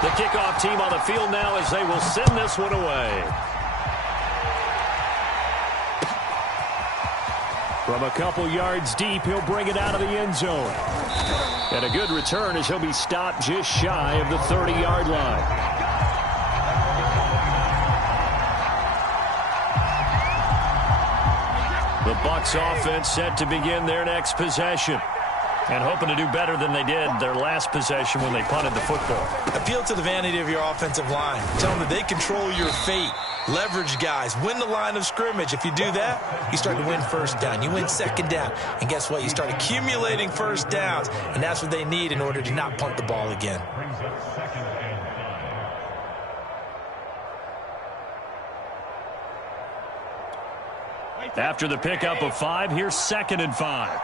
The kickoff team on the field now as they will send this one away. From a couple yards deep, he'll bring it out of the end zone. And a good return as he'll be stopped just shy of the 30-yard line. The Bucs offense set to begin their next possession. And hoping to do better than they did their last possession when they punted the football. Appeal to the vanity of your offensive line. Tell them that they control your fate. Leverage guys. Win the line of scrimmage. If you do that, you start to win first down. You win second down. And guess what? You start accumulating first downs. And that's what they need in order to not punt the ball again. After the pickup of 5, here's 2nd and 5.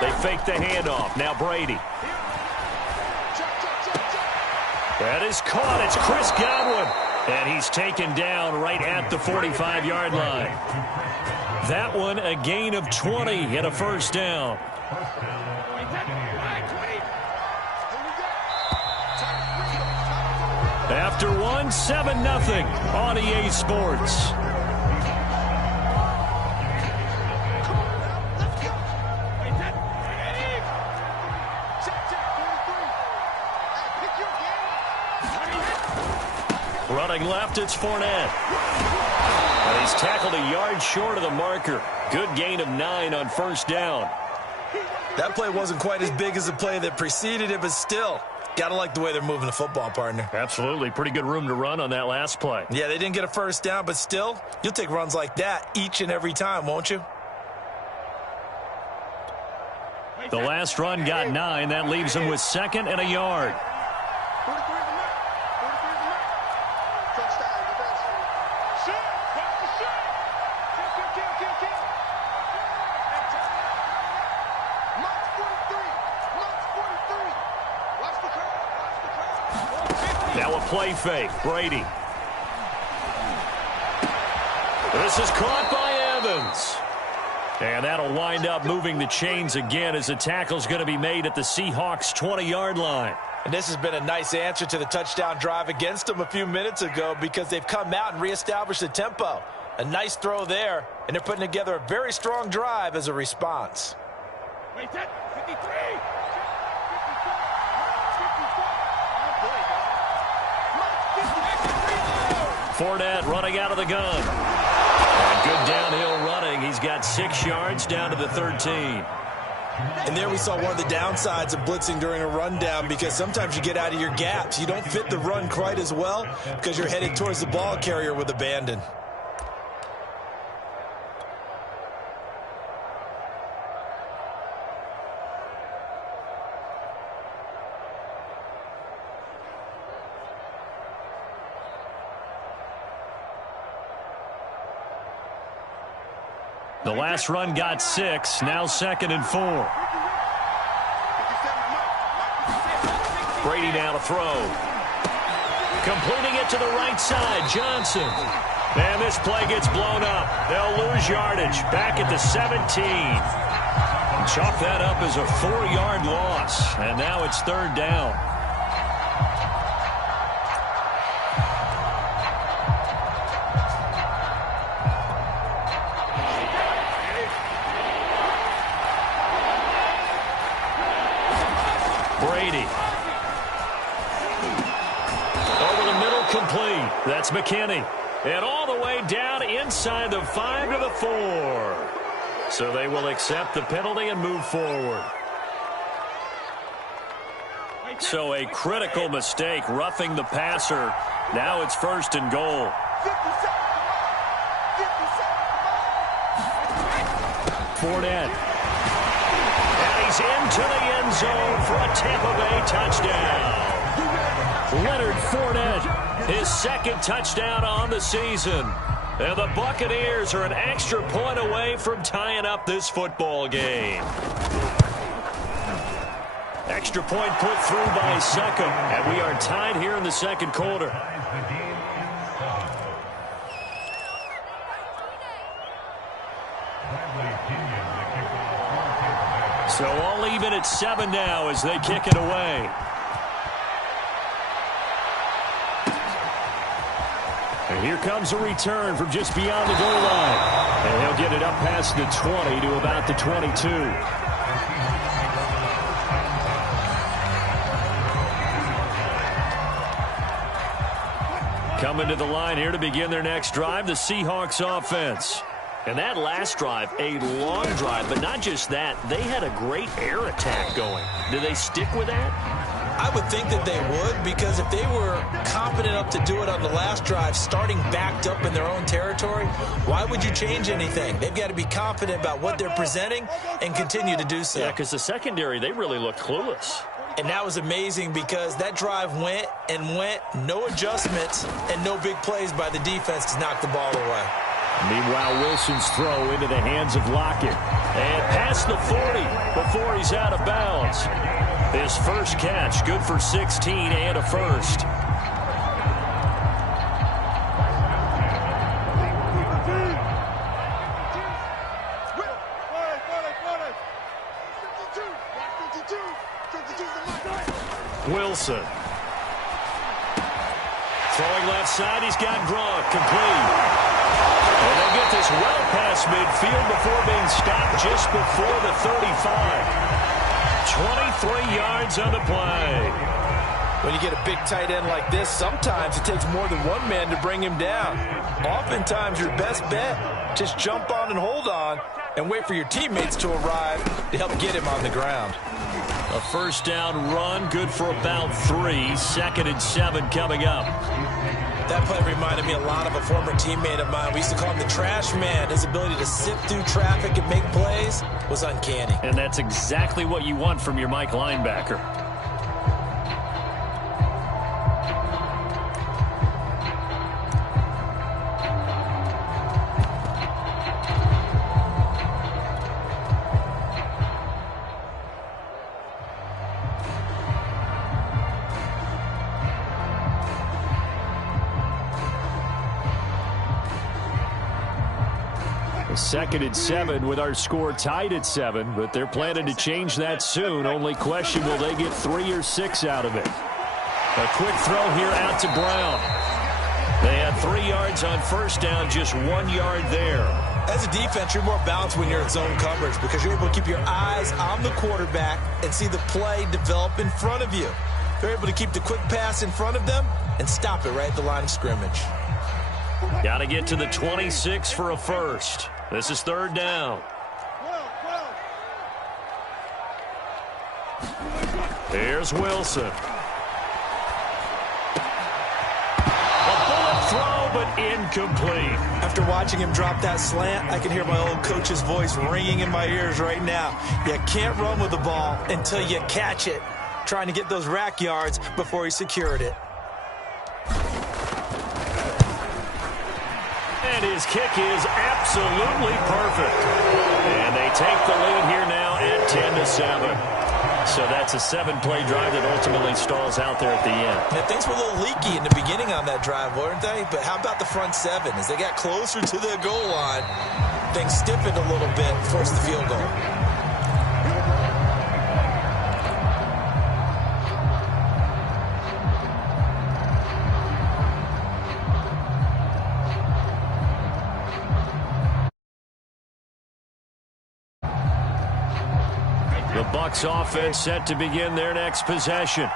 They fake the handoff. Now Brady. That is caught. It's Chris Godwin. And he's taken down right at the 45-yard line. That one a gain of 20 and a first down. After 1, 7-0 on EA Sports. Running left, it's Fournette. And he's tackled a yard short of the marker. Good gain of 9 on first down. That play wasn't quite as big as the play that preceded it, but still, gotta like the way they're moving the football, partner. Absolutely. Pretty good room to run on that last play. Yeah, they didn't get a first down, but still, you'll take runs like that each and every time, won't you? The last run got 9. That leaves him with 2nd and a yard. Now a play fake. Brady. This is caught by Evans. And that'll wind up moving the chains again as the tackle's going to be made at the Seahawks' 20-yard line. And this has been a nice answer to the touchdown drive against them a few minutes ago because they've come out and reestablished the tempo. A nice throw there, and they're putting together a very strong drive as a response. Wait, that 53. Fournette running out of the gun. And good downhill running. He's got 6 yards down to the 13. And there we saw one of the downsides of blitzing during a rundown because sometimes you get out of your gaps. You don't fit the run quite as well because you're headed towards the ball carrier with abandon. The last run got 6. Now 2nd and 4. Brady now to throw. Completing it to the right side. Johnson. And this play gets blown up. They'll lose yardage. Back at the 17. Chalk that up as a 4-yard loss. And now it's 3rd down. Brady. Over the middle, complete. That's McKinney. And all the way down inside the 5 to the 4. So they will accept the penalty and move forward. So a critical mistake, roughing the passer. Now it's 1st and goal. Fournette. And he's into the end zone for a Tampa Bay touchdown. Leonard Fournette, his 2nd touchdown on the season. And the Buccaneers are an extra point away from tying up this football game. Extra point put through by Succop, and we are tied here in the 2nd quarter. So all even at 7 now as they kick it away. And here comes a return from just beyond the goal line. And he'll get it up past the 20 to about the 22. Coming to the line here to begin their next drive, the Seahawks offense. And that last drive, a long drive, but not just that, they had a great air attack going. Do they stick with that? I would think that they would, because if they were confident enough to do it on the last drive, starting backed up in their own territory, why would you change anything? They've got to be confident about what they're presenting and continue to do so. Yeah, because the secondary, they really looked clueless. And that was amazing because that drive went and went, no adjustments and no big plays by the defense to knock the ball away. Meanwhile, Wilson's throw into the hands of Lockett. And past the 40 before he's out of bounds. His first catch, good for 16 and a first. Wilson. Throwing left side, he's got Gronk, complete. And they get this well past midfield before being stopped just before the 35. 23 yards on the play. When you get a big tight end like this, sometimes it takes more than one man to bring him down. Oftentimes, your best bet, just jump on and hold on and wait for your teammates to arrive to help get him on the ground. A first down run, good for about 3. 2nd and 7 coming up. That play reminded me a lot of a former teammate of mine. We used to call him the trash man. His ability to sift through traffic and make plays was uncanny. And that's exactly what you want from your Mike linebacker. Second and 7 with our score tied at 7, but they're planning to change that soon. Only question, will they get 3 or 6 out of it? A quick throw here out to Brown. They had 3 yards on first down, just 1 yard there. As a defense, you're more balanced when you're in zone coverage because you're able to keep your eyes on the quarterback and see the play develop in front of you. They're able to keep the quick pass in front of them and stop it right at the line of scrimmage. Got to get to the 26 for a first. This is 3rd down. Here's Wilson. A bullet throw, but incomplete. After watching him drop that slant, I can hear my old coach's voice ringing in my ears right now. You can't run with the ball until you catch it. Trying to get those rack yards before he secured it. And his kick is absolutely perfect. And they take the lead here now at 10-7. So that's a 7-play drive that ultimately stalls out there at the end. Now, things were a little leaky in the beginning on that drive, weren't they? But how about the front 7? As they got closer to the goal line, things stiffened a little bit, forced the field goal. The Bucs offense set to begin their next possession.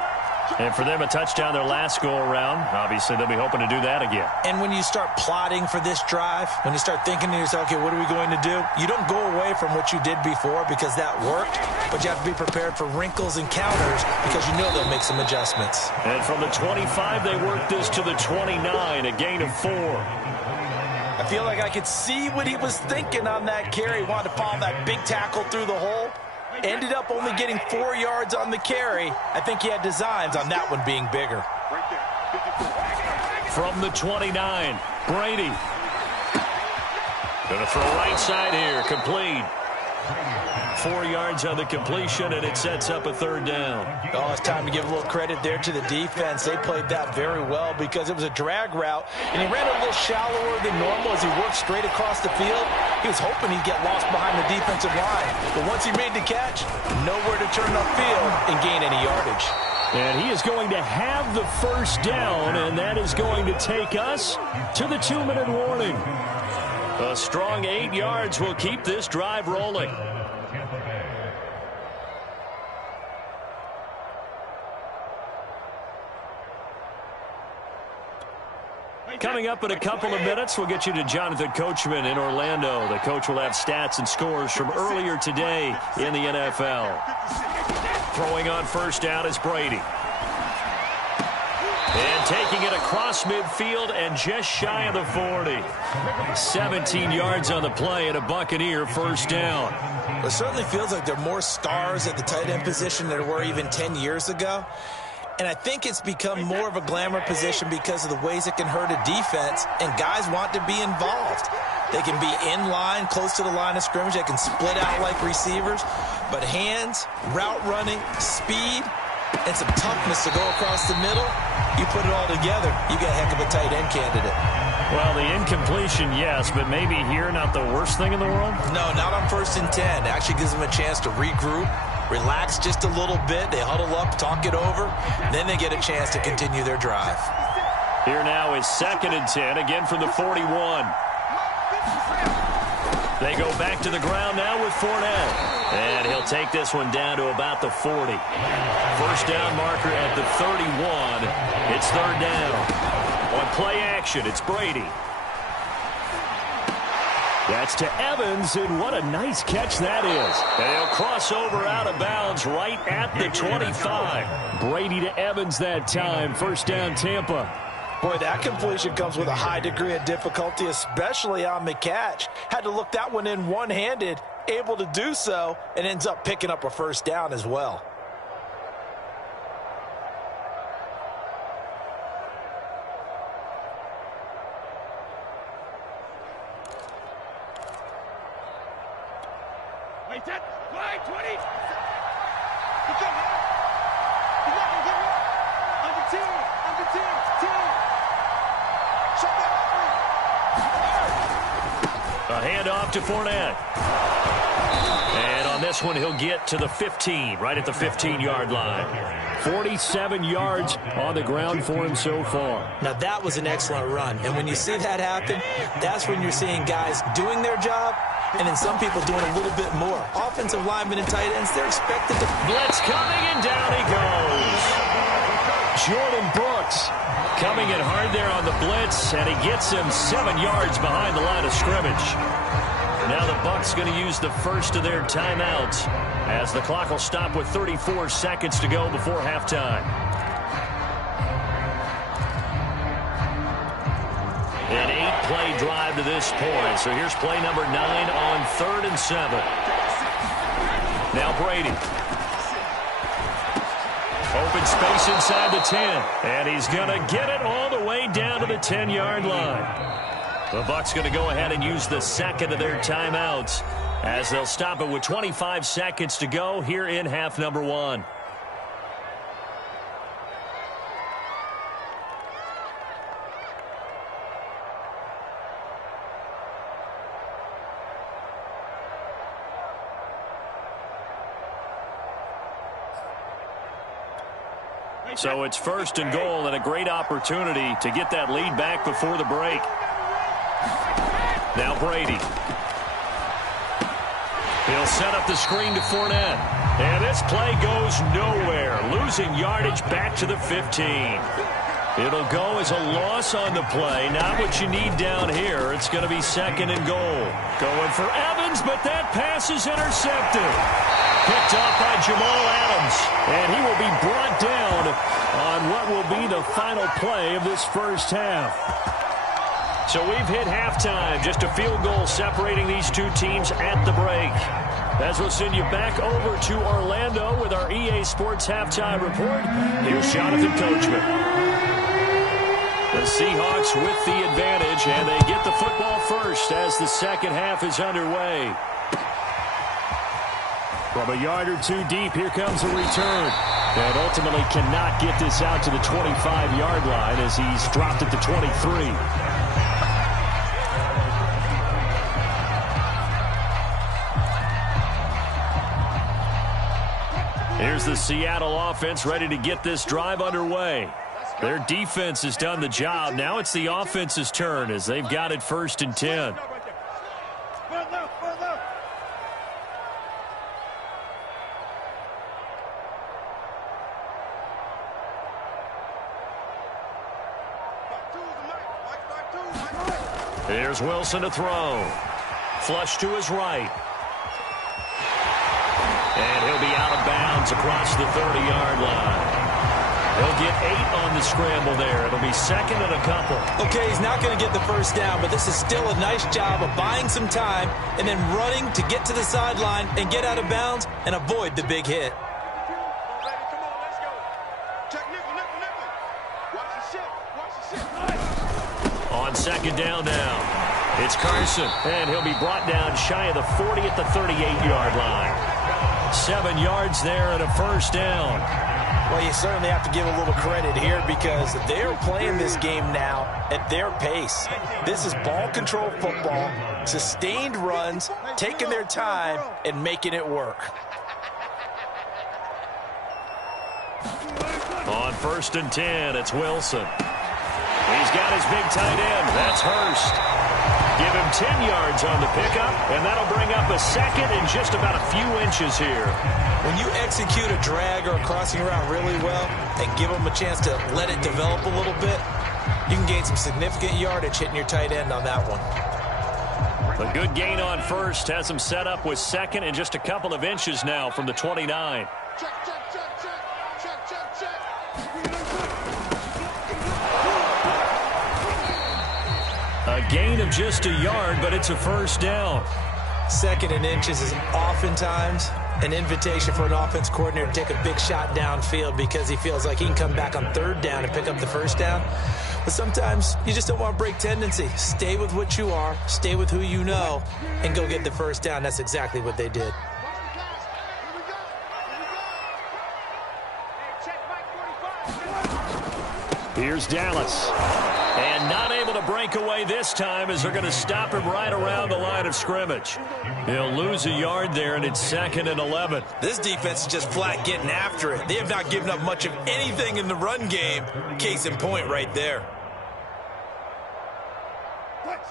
And for them, a touchdown their last go-around. Obviously, they'll be hoping to do that again. And when you start plotting for this drive, when you start thinking to yourself, okay, what are we going to do? You don't go away from what you did before because that worked, but you have to be prepared for wrinkles and counters because you know they'll make some adjustments. And from the 25, they work this to the 29, a gain of 4. I feel like I could see what he was thinking on that carry. He wanted to follow that big tackle through the hole. Ended up only getting 4 yards on the carry. I think he had designs on that one being bigger. From the 29, Brady. Going to throw right side here, complete. 4 yards on the completion, and it sets up a 3rd down. Oh, it's time to give a little credit there to the defense. They played that very well because it was a drag route, and he ran a little shallower than normal as he worked straight across the field. He was hoping he'd get lost behind the defensive line. But once he made the catch, nowhere to turn upfield and gain any yardage. And he is going to have the first down, and that is going to take us to the 2-minute warning. A strong 8 yards will keep this drive rolling. Coming up in a couple of minutes, we'll get you to Jonathan Coachman in Orlando. The coach will have stats and scores from earlier today in the NFL. Throwing on first down is Brady. And taking it across midfield and just shy of the 40. 17 yards on the play and a Buccaneer first down. It certainly feels like there are more stars at the tight end position than there were even 10 years ago. And I think it's become more of a glamour position because of the ways it can hurt a defense, and guys want to be involved. They can be in line, close to the line of scrimmage. They can split out like receivers. But hands, route running, speed, and some toughness to go across the middle, you put it all together, you got a heck of a tight end candidate. Well, the incompletion, yes, but maybe here not the worst thing in the world? No, not on 1st and 10. It actually gives them a chance to regroup, relax just a little bit. They huddle up, talk it over. Then they get a chance to continue their drive. Here now is 2nd and 10, again from the 41. They go back to the ground now with Fournette. And he'll take this one down to about the 40. First down marker at the 31. It's 3rd down. On play action, it's Brady. That's to Evans, and what a nice catch that is. And he'll cross over out of bounds right at the 25. Brady to Evans that time. First down, Tampa. Boy, that completion comes with a high degree of difficulty, especially on the catch. Had to look that one in one-handed, able to do so, and ends up picking up a first down as well. Wait, that. Wide, 20. Under two. A handoff to Fournette. And on this one, he'll get to the 15, right at the 15-yard line. 47 yards on the ground for him so far. Now, that was an excellent run. And when you see that happen, that's when you're seeing guys doing their job, and then some people doing a little bit more. Offensive linemen and tight ends, they're expected to... Blitz coming, and down he goes. Jordan Brooks coming in hard there on the blitz, and he gets him 7 yards behind the line of scrimmage. Now the Bucs going to use the first of their timeouts as the clock will stop with 34 seconds to go before halftime. An 8-play drive to this point. So here's play number 9 on 3rd and 7. Now Brady. Open space inside the 10. And he's going to get it all the way down to the 10-yard line. The Bucs going to go ahead and use the second of their timeouts as they'll stop it with 25 seconds to go here in half number 1. So it's 1st and goal, and a great opportunity to get that lead back before the break. Now Brady. He'll set up the screen to Fournette. And this play goes nowhere. Losing yardage back to the 15. It'll go as a loss on the play. Not what you need down here. It's going to be 2nd and goal. Going for Evans, but that pass is intercepted. Picked up by Jamal Adams. And he will be brought down on what will be the final play of this first half. So we've hit halftime. Just a field goal separating these two teams at the break. As we'll send you back over to Orlando with our EA Sports Halftime Report, here's Jonathan Coachman. The Seahawks with the advantage, and they get the football first as the second half is underway. From a yard or two deep, here comes a return. And ultimately cannot get this out to the 25-yard line as he's dropped it to 23. Here's the Seattle offense ready to get this drive underway. Their defense has done the job. Now it's the offense's turn as they've got it 1st and 10. Here's Wilson to throw. Flush to his right. And he'll be out of bounds across the 30-yard line. He'll get 8 on the scramble there. It'll be 2nd and a couple. Okay, he's not going to get the first down, but this is still a nice job of buying some time and then running to get to the sideline and get out of bounds and avoid the big hit. On 2nd down now, it's Carson, and he'll be brought down shy of the 40 at the 38-yard line. 7 yards there and a 1st down. Well, you certainly have to give a little credit here because they're playing this game now at their pace. This is ball control football, sustained runs, taking their time and making it work. On 1st and 10, it's Wilson. He's got his big tight end. That's Hurst. Give him 10 yards on the pickup, and that'll bring up a 2nd and just about a few inches here. When you execute a drag or a crossing route really well and give them a chance to let it develop a little bit, you can gain some significant yardage hitting your tight end on that one. A good gain on 1st has him set up with 2nd and just a couple of inches now from the 29. A gain of just a yard, but it's a 1st down. 2nd and inches is oftentimes an invitation for an offense coordinator to take a big shot downfield because he feels like he can come back on 3rd down and pick up the 1st down. But sometimes you just don't want to break tendency. Stay with what you are, stay with who you know, and go get the 1st down. That's exactly what they did. Here's Dallas. And not able to break away this time as they're going to stop him right around the line of scrimmage. He'll lose a yard there, and it's 2nd and 11. This defense is just flat getting after it. They have not given up much of anything in the run game. Case in point right there.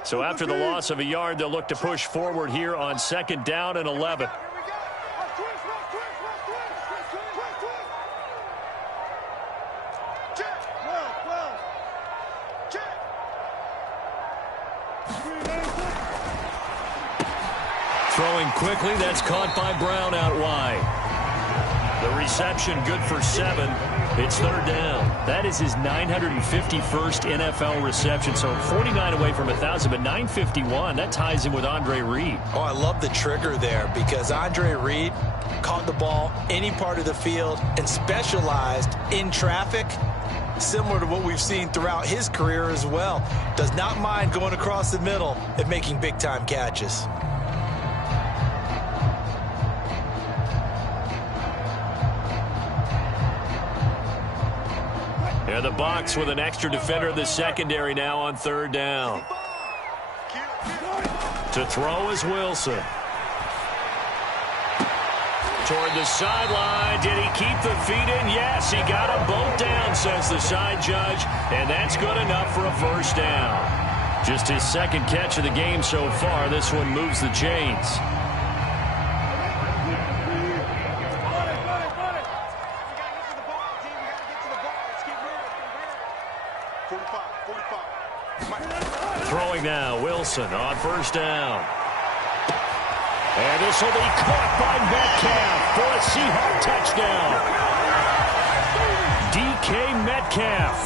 So after the loss of a yard, they'll look to push forward here on 2nd down and 11. Throwing quickly, that's caught by Brown out wide. The reception good for 7. It's 3rd down. That is his 951st NFL reception, so 49 away from 1,000, but 951. That ties him with Andre Reed. Oh, I love the trigger there because Andre Reed caught the ball any part of the field and specialized in traffic, similar to what we've seen throughout his career as well. Does not mind going across the middle and making big-time catches. And the box with an extra defender in the secondary now on 3rd down. To throw is Wilson. Toward the sideline. Did he keep the feet in? Yes, he got them both down, says the side judge. And that's good enough for a 1st down. Just his 2nd catch of the game so far. This one moves the chains. Throwing now, Wilson on 1st down. And this will be caught by Metcalf for a Seahawk touchdown. DK Metcalf,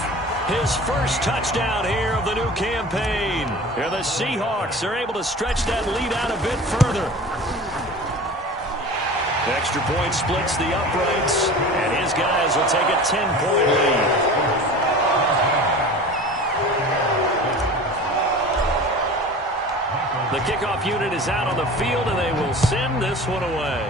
his 1st touchdown here of the new campaign. And the Seahawks are able to stretch that lead out a bit further. Extra point splits the uprights, and his guys will take a 10-point lead. The kickoff unit is out on the field, and they will send this one away.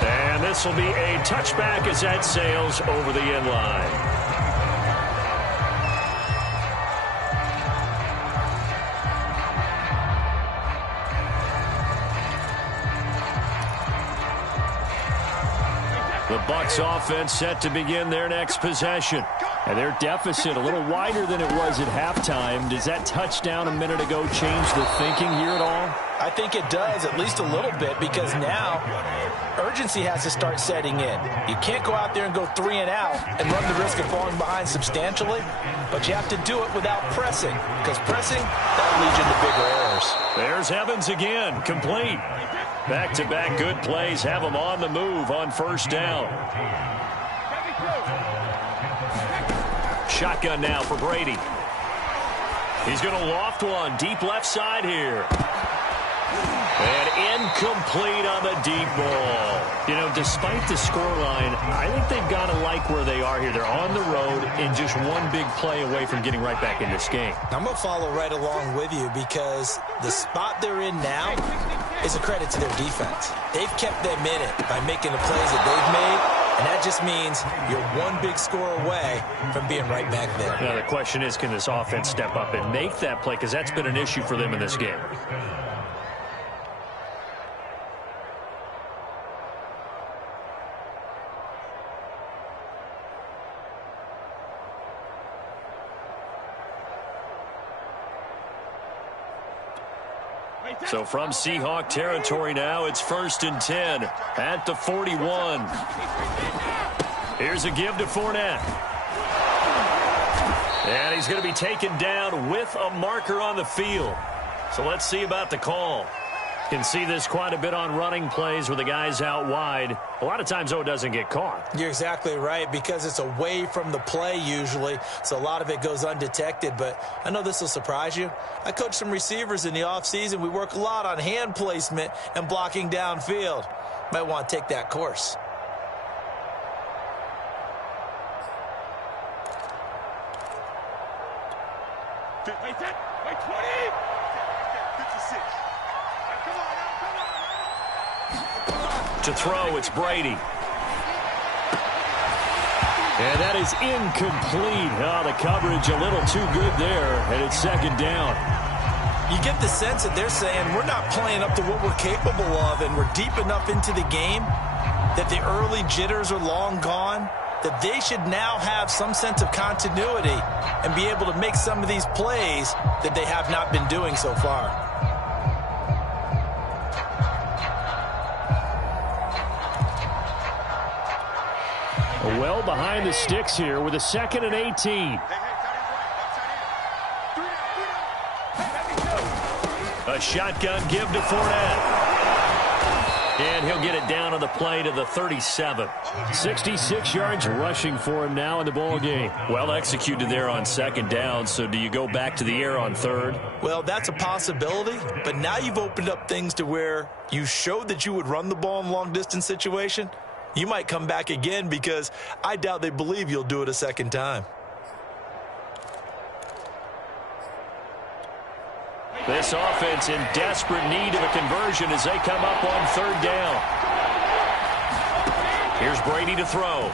And this will be a touchback as that sails over the end line. The Bucs offense set to begin their next possession. And their deficit a little wider than it was at halftime. Does that touchdown a minute ago change the thinking here at all? I think it does, at least a little bit, because now urgency has to start setting in. You can't go out there and go 3 and out and run the risk of falling behind substantially, but you have to do it without pressing, because pressing, that'll lead you into bigger errors. There's Evans again, complete. Back-to-back good plays have him on the move on first down. Shotgun now for Brady. He's going to loft one deep left side here. And incomplete on the deep ball. You know, despite the scoreline, I think they've got to like where they are here. They're on the road and just one big play away from getting right back in this game. I'm going to follow right along with you because the spot they're in now is a credit to their defense. They've kept them in it by making the plays that they've made, and that just means you're one big score away from being right back there. Now, the question is, can this offense step up and make that play? Because that's been an issue for them in this game. So from Seahawk territory now, it's 1st and 10 at the 41. Here's a give to Fournette. And he's going to be taken down with a marker on the field. So let's see about the call. Can see this quite a bit on running plays where the guy's out wide. A lot of times, though, it doesn't get caught. You're exactly right, because it's away from the play usually, so a lot of it goes undetected. But I know this will surprise you. I coach some receivers in the offseason. We work a lot on hand placement and blocking downfield. Might want to take that course. Wait, 20. 56. To throw, it's Brady. And that is incomplete. Oh, the coverage a little too good there, and it's 2nd down. You get the sense that they're saying we're not playing up to what we're capable of, and we're deep enough into the game that the early jitters are long gone, that they should now have some sense of continuity and be able to make some of these plays that they have not been doing so far. Well behind the sticks here with a 2nd and 18. A shotgun give to Fournette. And he'll get it down on the play to the 37. 66 yards rushing for him now in the ball game. Well executed there on 2nd down, so do you go back to the air on 3rd? Well, that's a possibility, but now you've opened up things to where you showed that you would run the ball in long-distance situation. You might come back again because I doubt they believe you'll do it a 2nd time. This offense in desperate need of a conversion as they come up on 3rd down. Here's Brady to throw.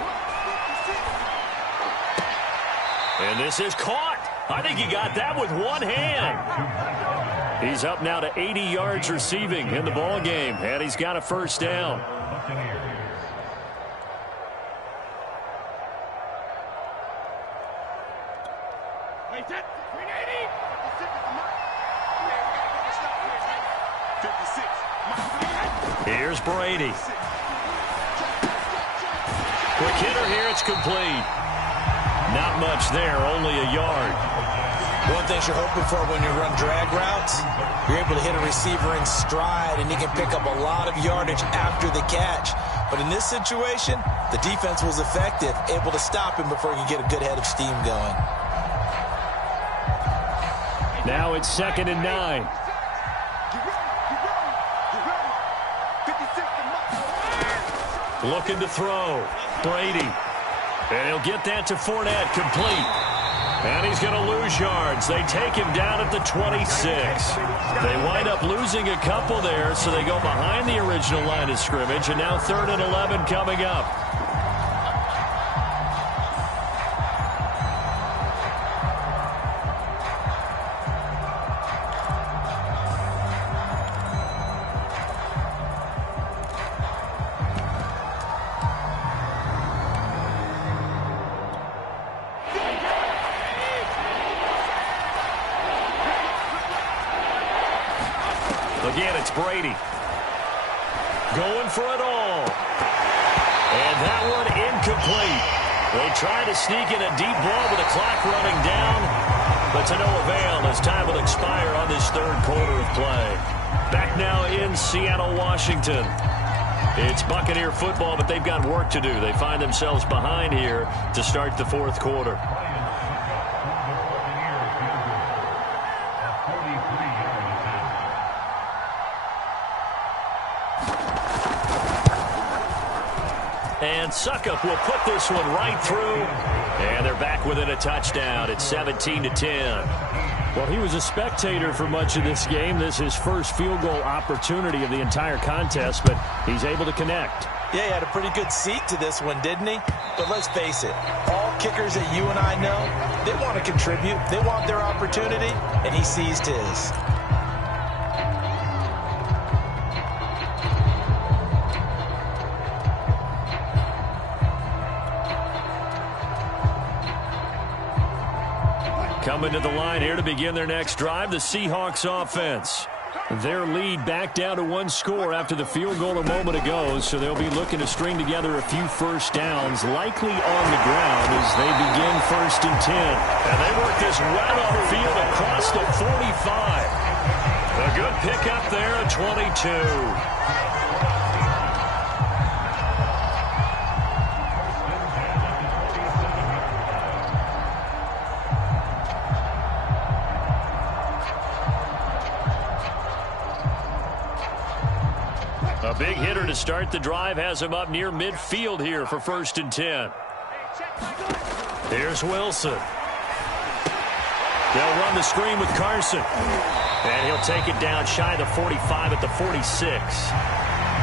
And this is caught. I think he got that with one hand. He's up now to 80 yards receiving in the ball game, and he's got a 1st down. Here's Brady. Quick hitter here, it's complete. Not much there, only a yard. One thing you're hoping for when you run drag routes, you're able to hit a receiver in stride and he can pick up a lot of yardage after the catch. But in this situation, the defense was effective, able to stop him before he could get a good head of steam going. Now it's 2nd and 9. Looking to throw. Brady. And he'll get that to Fournette, complete. And he's going to lose yards. They take him down at the 26. They wind up losing a couple there, so they go behind the original line of scrimmage, and now 3rd and 11 coming up. Again, it's Brady. Going for it all. And that one incomplete. They try to sneak in a deep ball with the clock running down, but to no avail as time will expire on this third quarter of play. Back now in Seattle, Washington. It's Buccaneer football, but they've got work to do. They find themselves behind here to start the fourth quarter. And Suckup will put this one right through. And they're back within a touchdown. It's 17-10. Well, he was a spectator for much of this game. This is his first field goal opportunity of the entire contest, but he's able to connect. Yeah, he had a pretty good seat to this one, didn't he? But let's face it, all kickers that you and I know, they want to contribute. They want their opportunity, and he seized his. Coming to the line here to begin their next drive, the Seahawks offense. Their lead back down to one score after the field goal a moment ago, so they'll be looking to string together a few first downs, likely on the ground as they begin 1st and 10. And they work this well upfield across the 45. A good pickup there at 22. A big hitter to start the drive has him up near midfield here for 1st and 10. Here's Wilson. They'll run the screen with Carson. And he'll take it down shy of the 45 at the 46.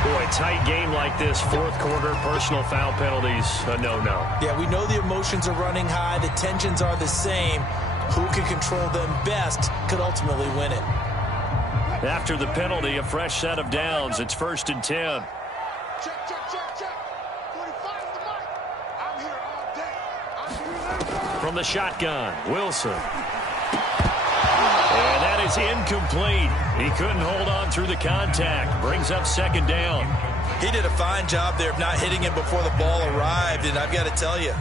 Boy, tight game like this, fourth quarter, personal foul penalties, a no-no. Yeah, we know the emotions are running high. The tensions are the same. Who can control them best could ultimately win it. After the penalty, a fresh set of downs. It's 1st and 10. Check, check, check, check. 45 is the mic. I'm here all day. I'm here. From the shotgun, Wilson. And that is incomplete. He couldn't hold on through the contact. Brings up 2nd down. He did a fine job there of not hitting it before the ball arrived, and I've got to tell you,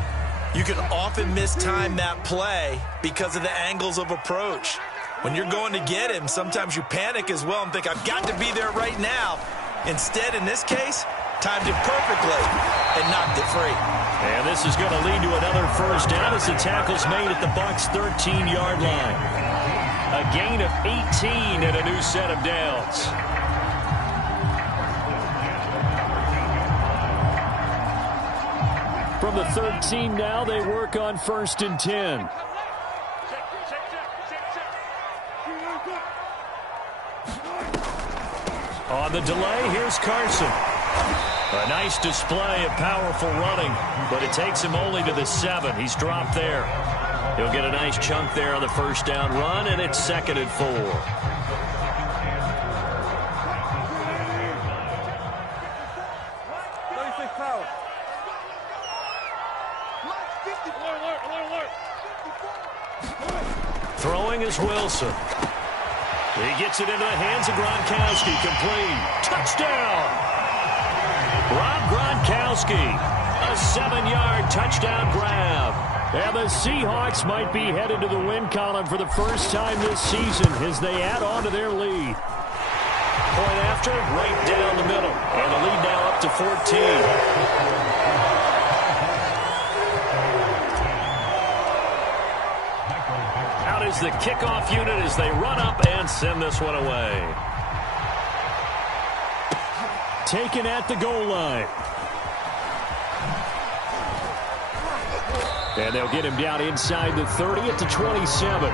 you can often mistime that play because of the angles of approach. When you're going to get him, sometimes you panic as well and think, I've got to be there right now. Instead, in this case, timed it perfectly and knocked it free. And this is going to lead to another first down as the tackle's made at the Bucs' 13-yard line. A gain of 18 and a new set of downs. From the 13 now, they work on 1st and 10. On the delay, here's Carson. A nice display of powerful running, but it takes him only to the 7. He's dropped there. He'll get a nice chunk there on the first down run, and it's 2nd and 4. Throwing is Wilson. He gets it into the hands of Gronkowski. Complete. Touchdown! Rob Gronkowski. A 7-yard touchdown grab. And the Seahawks might be headed to the win column for the first time this season as they add on to their lead. Point after, right down the middle. And the lead now up to 14. Is the kickoff unit as they run up and send this one away. Taken at the goal line. And they'll get him down inside the 30 at the 27.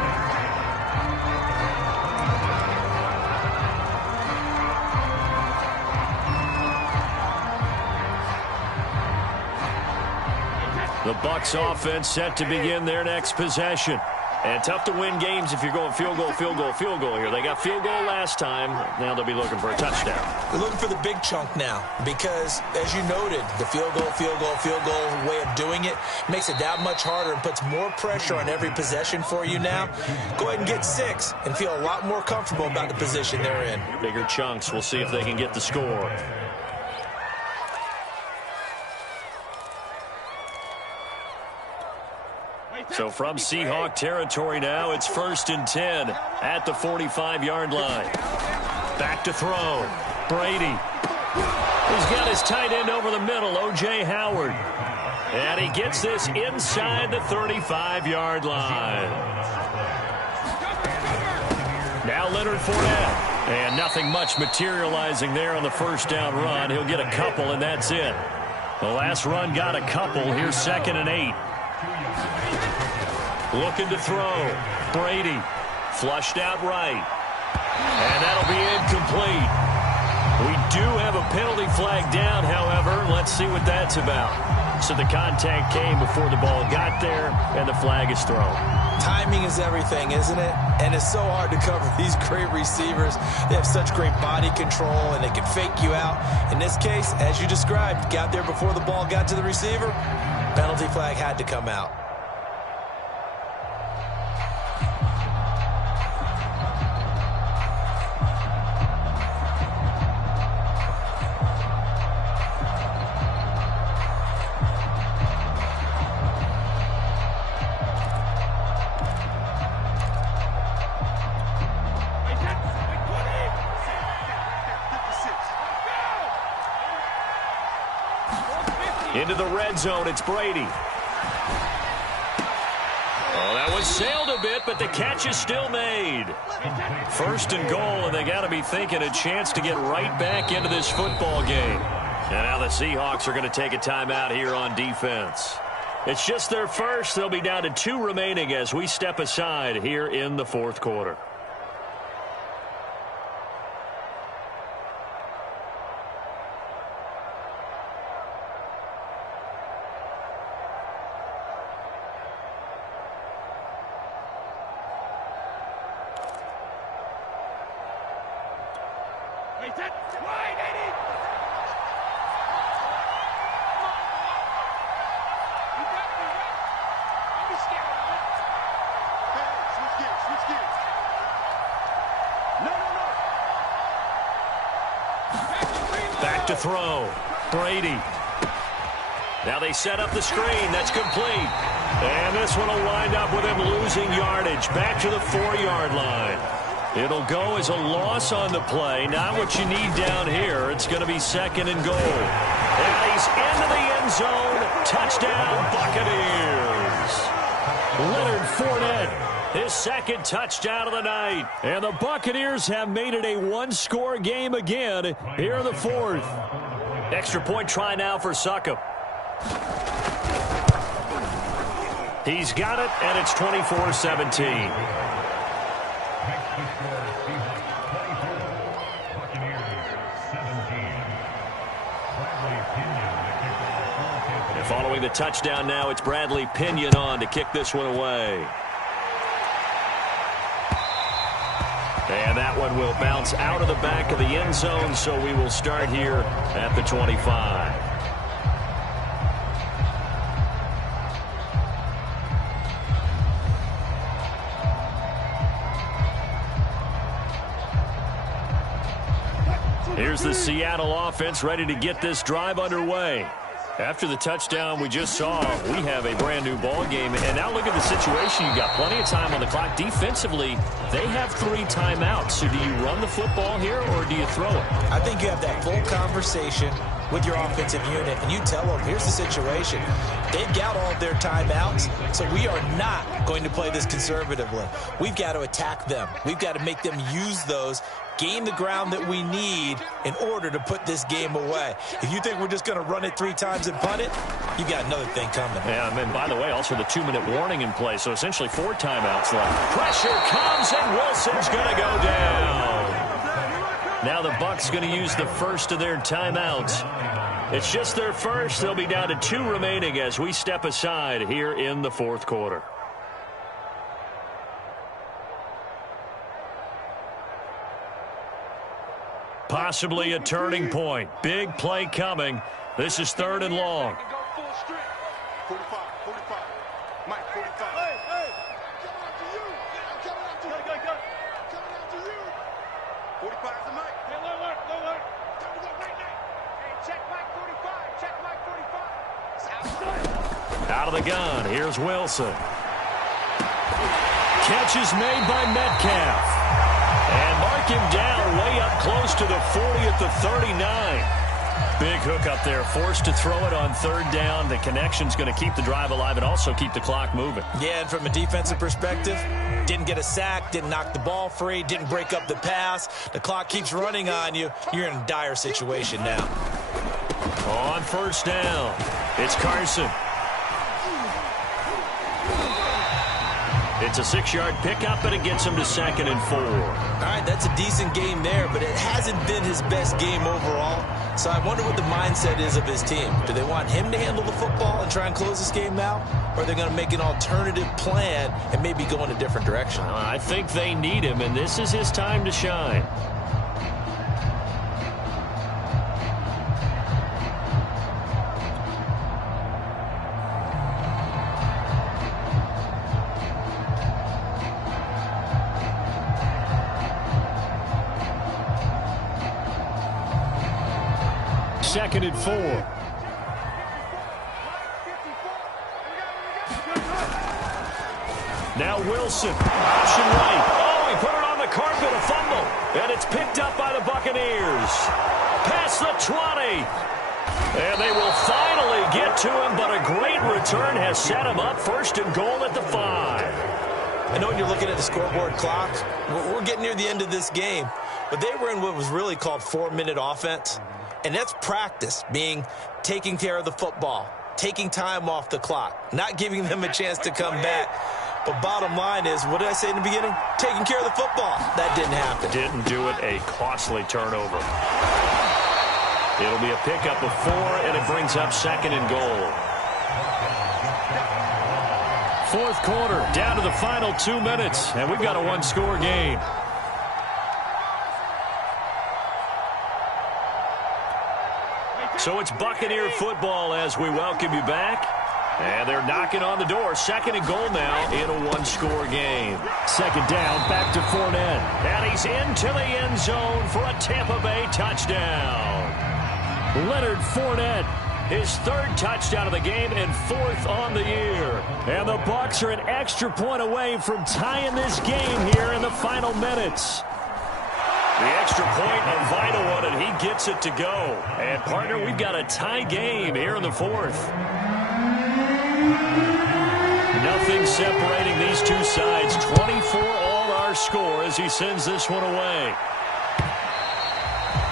The Bucs offense set to begin their next possession. And tough to win games if you're going field goal, field goal, field goal here. They got field goal last time. Now they'll be looking for a touchdown. They're looking for the big chunk now because, as you noted, the field goal, field goal, field goal way of doing it makes it that much harder and puts more pressure on every possession for you now. Go ahead and get 6 and feel a lot more comfortable about the position they're in. Bigger chunks. We'll see if they can get the score. So from Seahawk territory now, it's 1st and 10 at the 45-yard line. Back to throw. Brady. He's got his tight end over the middle, O.J. Howard. And he gets this inside the 35-yard line. Now Leonard Fournette. And nothing much materializing there on the first down run. He'll get a couple, and that's it. The last run got a couple. Here's 2nd and 8. Looking to throw. Brady. Flushed out right. And that'll be incomplete. We do have a penalty flag down, however. Let's see what that's about. So the contact came before the ball got there, and the flag is thrown. Timing is everything, isn't it? And it's so hard to cover these great receivers. They have such great body control, and they can fake you out. In this case, as you described, got there before the ball got to the receiver. Penalty flag had to come out. Into the red zone, it's Brady. Oh, that was sailed a bit, but the catch is still made. 1st and goal, and they got to be thinking a chance to get right back into this football game. And now the Seahawks are going to take a timeout here on defense. It's just their first. They'll be down to 2 remaining as we step aside here in the 4th quarter. Back to throw. Brady. Now they set up the screen. That's complete. And this one will wind up with him losing yardage. Back to the 4-yard line. It'll go as a loss on the play. Not what you need down here. It's going to be 2nd and goal. And he's into the end zone. Touchdown, Buccaneers. Leonard Fournette. His 2nd touchdown of the night. And the Buccaneers have made it a 1-score game again here in the 4th. Extra point try now for Succop. He's got it, and it's 24-17. And following the touchdown now, it's Bradley Pinion on to kick this one away. And that one will bounce out of the back of the end zone, so we will start here at the 25. Here's the Seattle offense ready to get this drive underway. After the touchdown we just saw, we have a brand new ball game. And now look at the situation. You got plenty of time on the clock. Defensively, they have 3 timeouts. So do you run the football here or do you throw it? I think you have that full conversation with your offensive unit, and you tell them, here's the situation. They've got all of their timeouts, so we are not going to play this conservatively. We've got to attack them. We've got to make them use those, gain the ground that we need in order to put this game away. If you think we're just going to run it 3 times and punt it, you've got another thing coming. Yeah, and by the way, also the 2-minute warning in play, so essentially 4 timeouts left. Pressure comes, and Wilson's going to go down. Now the Bucs going to use the first of their timeouts. It's just their first. They'll be down to 2 remaining as we step aside here in the 4th quarter. Possibly a turning point. Big play coming. This is 3rd and long. 45, 45. Mike, 45. Hey, hey. Coming after you. I'm coming after you. Coming after you. 45 is the Mike. Hey, alert. Time to go right now. Hey, check Mike 45. Check Mike 45. Out of the gun. Here's Wilson. Catch is made by Metcalf. And mark him down way up close to the 40 at the 39. Big hook up there, forced to throw it on 3rd down. The connection's going to keep the drive alive and also keep the clock moving. Yeah, and from a defensive perspective, didn't get a sack, didn't knock the ball free, didn't break up the pass. The clock keeps running on you. You're in a dire situation now. On 1st down, it's Carson. It's a 6-yard pickup, and it gets him to 2nd and 4. All right, that's a decent game there, but it hasn't been his best game overall. So I wonder what the mindset is of his team. Do they want him to handle the football and try and close this game out? Or are they going to make an alternative plan and maybe go in a different direction? I think they need him, and this is his time to shine. Second and 4. Now Wilson. Option right. Oh, he put it on the carpet, a fumble. And it's picked up by the Buccaneers. Past the 20. And they will finally get to him, but a great return has set him up 1st and goal at the 5. I know when you're looking at the scoreboard clock, we're getting near the end of this game. But they were in what was really called 4-minute offense. And that's practice, being taking care of the football, taking time off the clock, not giving them a chance to come back. But bottom line is, what did I say in the beginning? Taking care of the football. That didn't happen. Didn't do it. A costly turnover. It'll be a pickup of 4, and it brings up 2nd and goal. 4th quarter, down to the final 2 minutes, and we've got a 1-score game. So it's Buccaneer football as we welcome you back. And they're knocking on the door. 2nd and goal now in a 1-score game. 2nd down, back to Fournette. And he's into the end zone for a Tampa Bay touchdown. Leonard Fournette, his 3rd touchdown of the game and 4th on the year. And the Bucs are an extra point away from tying this game here in the final minutes. The extra point, a vital one, and he gets it to go. And, partner, we've got a tie game here in the 4th. Nothing separating these two sides. 24 all our score as he sends this one away.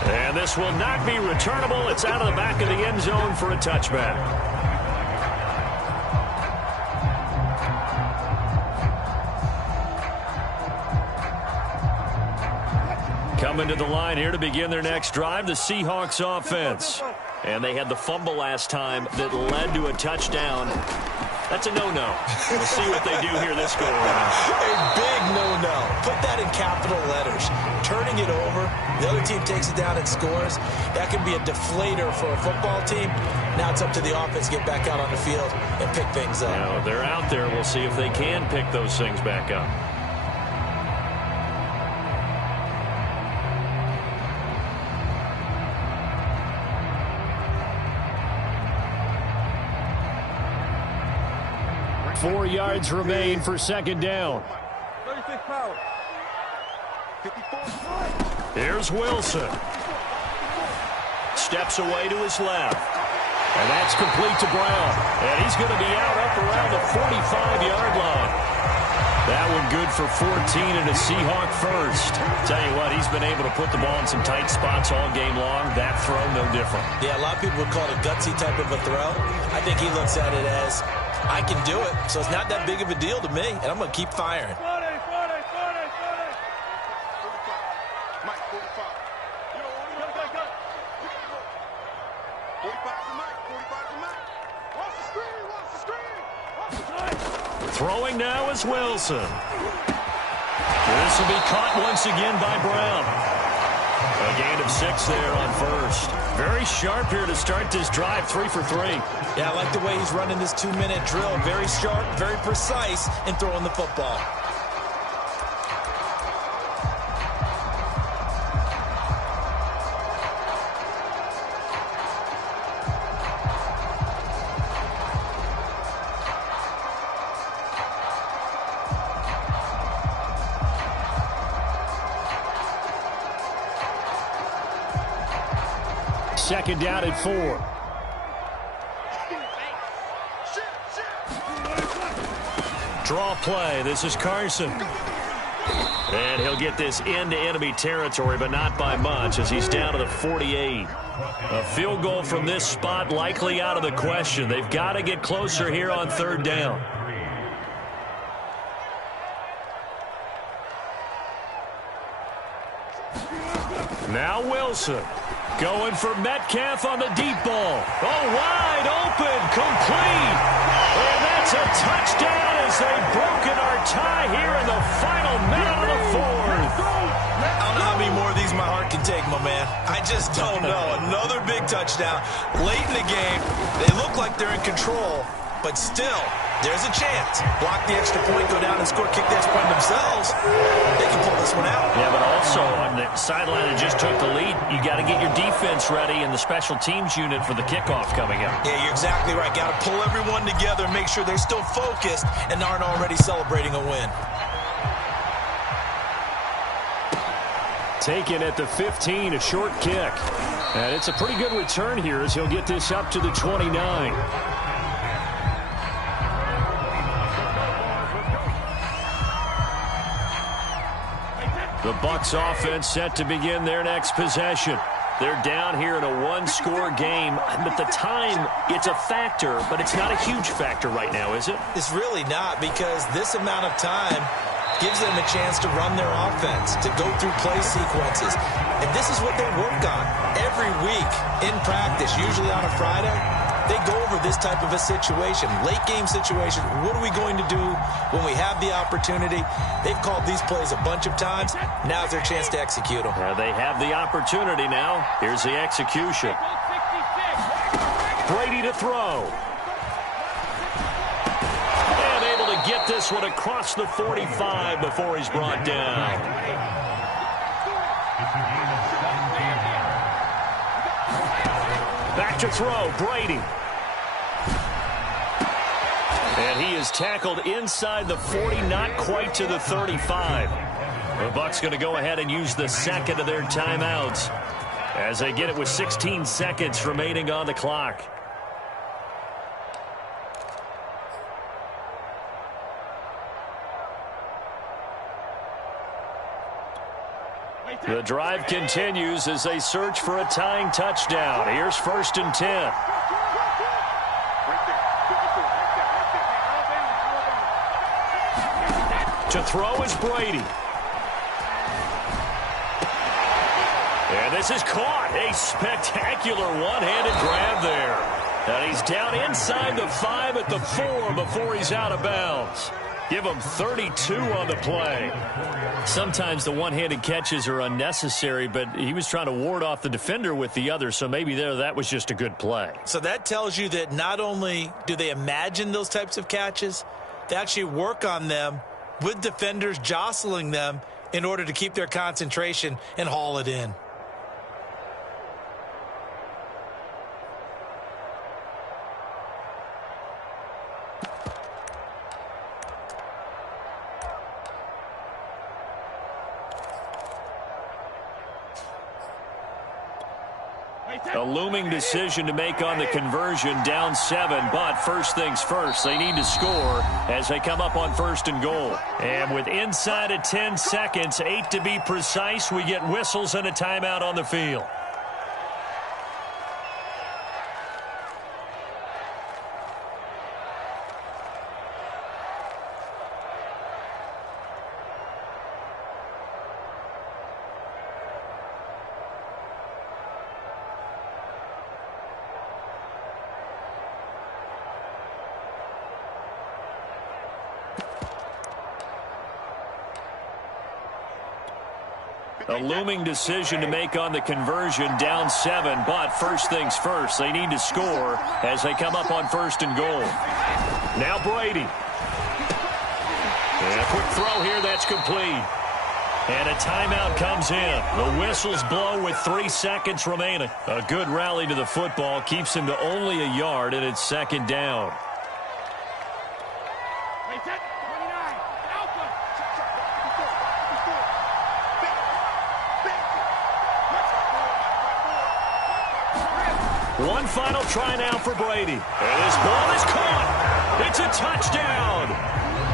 And this will not be returnable. It's out of the back of the end zone for a touchback. Coming to the line here to begin their next drive, the Seahawks offense. And they had the fumble last time that led to a touchdown. That's a no-no. We'll see what they do here this go around. A big no-no. Put that in capital letters. Turning it over, the other team takes it down and scores. That can be a deflator for a football team. Now it's up to the offense to get back out on the field and pick things up. Now, they're out there. We'll see if they can pick those things back up. Four yards remain for 2nd down. 36 power. 54. Here's Wilson. Steps away to his left. And that's complete to Brown. And he's going to be out up around the 45-yard line. That one good for 14 and a Seahawk first. Tell you what, he's been able to put the ball in some tight spots all game long. That throw, no different. Yeah, a lot of people would call it a gutsy type of a throw. I think he looks at it as, I can do it, so it's not that big of a deal to me, and I'm going to keep firing. 45. Mike, 45. You don't want to go. 45 to Mike. 45 to Mike. Watch the screen. Watch the screen. Watch the screen. Throwing now is Wilson. This will be caught once again by Brown. A gain of 6 there on first. Very sharp here to start this drive, 3 for 3. Yeah, I like the way he's running this 2-minute drill. Very sharp, very precise in throwing the football. Second down at 4. Draw play. This is Carson. And he'll get this into enemy territory, but not by much as he's down to the 48. A field goal from this spot likely out of the question. They've got to get closer here on third down. Now Wilson. Going for Metcalf on the deep ball. Oh, wide open, complete. And that's a touchdown as they've broken our tie here in the final minute of the fourth. I don't know how many more of these my heart can take, my man. I just don't know. Another big touchdown. Late in the game, they look like they're in control, but still, there's a chance. Block the extra point, go down and score, kick the extra point themselves. They can pull this one out. Yeah, but also on the sideline that just took the lead, you got to get your defense ready in the special teams unit for the kickoff coming up. Yeah, you're exactly right. Got to pull everyone together and make sure they're still focused and aren't already celebrating a win. Taken at the 15, a short kick. And it's a pretty good return here as he'll get this up to the 29. The Bucs offense set to begin their next possession. They're down here in a one-score game, but the time, it's a factor, but it's not a huge factor right now, is it? It's really not, because this amount of time gives them a chance to run their offense, to go through play sequences. And this is what they work on every week in practice, usually on a Friday. They go over this type of a situation, late game situation. What are we going to do when we have the opportunity? They've called these plays a bunch of times. Now's their chance to execute them. They have the opportunity now. Here's the execution. Brady to throw. And able to get this one across the 45 before he's brought down. Back to throw, Brady. And he is tackled inside the 40, not quite to the 35. The Bucs going to go ahead and use the second of their timeouts as they get it with 16 seconds remaining on the clock. The drive continues as they search for a tying touchdown. Here's 1st and 10. To throw is Brady. And this is caught. A spectacular one-handed grab there. And he's down inside the 5 at the 4 before he's out of bounds. Give him 32 on the play. Sometimes the one-handed catches are unnecessary, but he was trying to ward off the defender with the other, so maybe that was just a good play. So that tells you that not only do they imagine those types of catches, they actually work on them with defenders jostling them in order to keep their concentration and haul it in. A looming decision to make on the conversion, down 7, but first things first, they need to score as they come up on 1st and goal. And with inside of 10 seconds, 8 to be precise, we get whistles and a timeout on the field. A looming decision to make on the conversion, down 7, but first things first, they need to score as they come up on 1st and goal. Now Brady. And a quick throw here, that's complete. And a timeout comes in. The whistles blow with 3 seconds remaining. A good rally to the football keeps him to only a yard, and it's 2nd down. One final try now for Brady. And this ball is caught. It's a touchdown.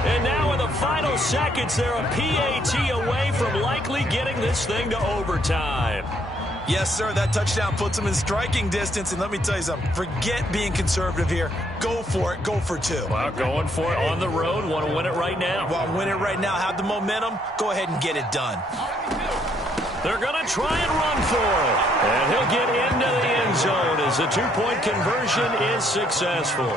And now in the final seconds, they're a PAT away from likely getting this thing to overtime. Yes, sir, that touchdown puts them in striking distance. And let me tell you something, forget being conservative here. Go for it. Go for 2. Well, going for it on the road. Want to win it right now. Well, win it right now. Have the momentum. Go ahead and get it done. They're going to try and run for it. And he'll get into the end zone as the 2-point conversion is successful.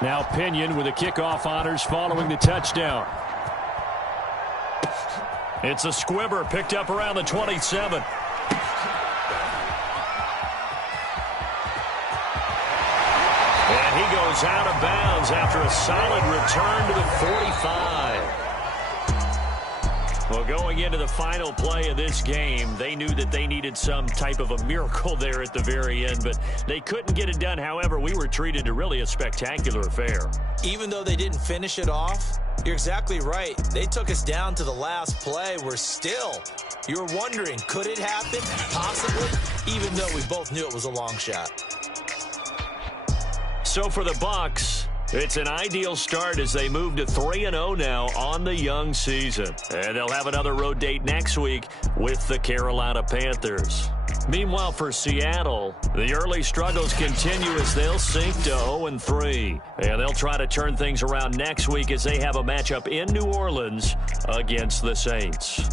Now Pinion with the kickoff honors following the touchdown. It's a squibber picked up around the 27. And he goes out of bounds after a solid return to the 45. Well, going into the final play of this game, they knew that they needed some type of a miracle there at the very end, but they couldn't get it done. However, we were treated to really a spectacular affair. Even though they didn't finish it off, you're exactly right. They took us down to the last play. We're still, you're wondering, could it happen? Possibly, even though we both knew it was a long shot. So for the Bucs, it's an ideal start as they move to 3-0 now on the young season. And they'll have another road date next week with the Carolina Panthers. Meanwhile, for Seattle, the early struggles continue as they'll sink to 0-3. And they'll try to turn things around next week as they have a matchup in New Orleans against the Saints.